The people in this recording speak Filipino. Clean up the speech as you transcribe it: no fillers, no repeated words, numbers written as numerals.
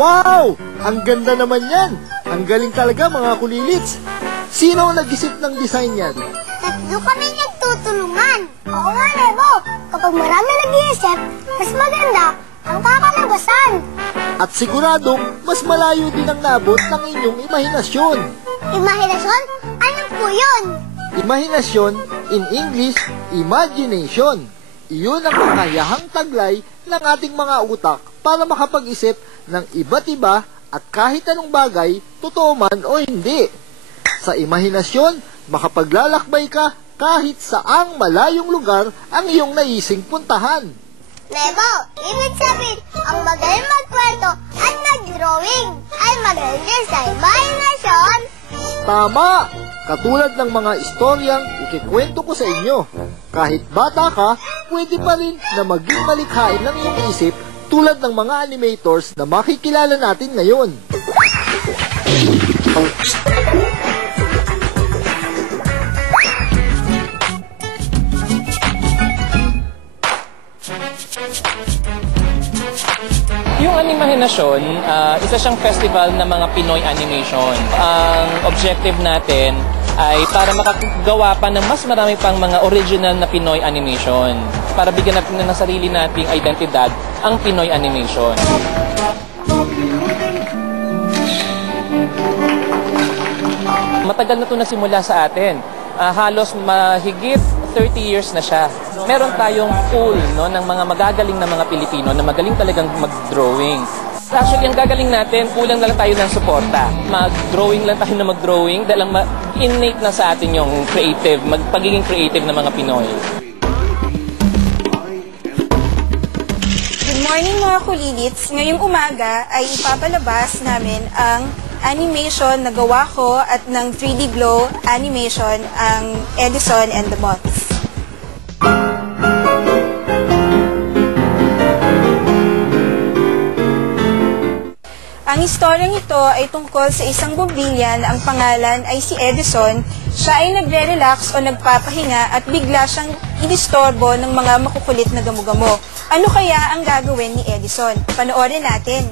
Wow! Ang ganda naman yan! Ang galing talaga mga kulilits! Sino ang nag-isip ng design yan? Tatlo kami nagtutulungan. Oo nga, Nebo. Kapag marami nag-iisip, mas maganda ang kakalabasan. At siguradong mas malayo din ang nabot ng inyong imahinasyon. Imahinasyon? Ano po yun? Imahinasyon, in English, imagination. Iyon ang kakayahang taglay ng ating mga utak para makapag-isip ng iba't iba at kahit anong bagay, totoo man o hindi. Sa imahinasyon, makapaglalakbay ka kahit saang malayong lugar ang iyong naising puntahan. Nebo, ibig sabihin, ang magaling magkwento at mag-drawing ay magaling din sa imahinasyon. Tama! Katulad ng mga istoryang ikikwento ko sa inyo. Kahit bata ka, pwede pa rin na maging malikhain ng iyong isip tulad ng mga animators na makikilala natin ngayon. Yung Animahinasyon, isa siyang festival ng mga Pinoy animation. Ang objective natin ay para makagawa pa ng mas marami pang mga original na Pinoy animation. Para bigyan natin ng sarili nating identidad ang Pinoy animation. Matagal na ito nasimula sa atin. Halos mahigit 30 years na siya. Meron tayong pool ng mga magagaling na mga Pilipino na magaling talagang mag-drawing. Actually, ang gagaling natin, kulang lang tayo ng suporta. Mag-drawing lang tayo na mag-drawing dahil innate na sa atin yung creative, pagiging creative ng mga Pinoy. Good morning mga kulilits. Ngayong umaga ay ipapalabas namin ang animation na gawa ko at ng 3D Glow animation ang Edison and the Moths. Ang istoryang ito ay tungkol sa isang bumbilya na ang pangalan ay si Edison. Siya ay nagre-relax o nagpapahinga at bigla siyang inistorbo ng mga makukulit na gamo-gamo. Ano kaya ang gagawin ni Edison? Panoorin natin.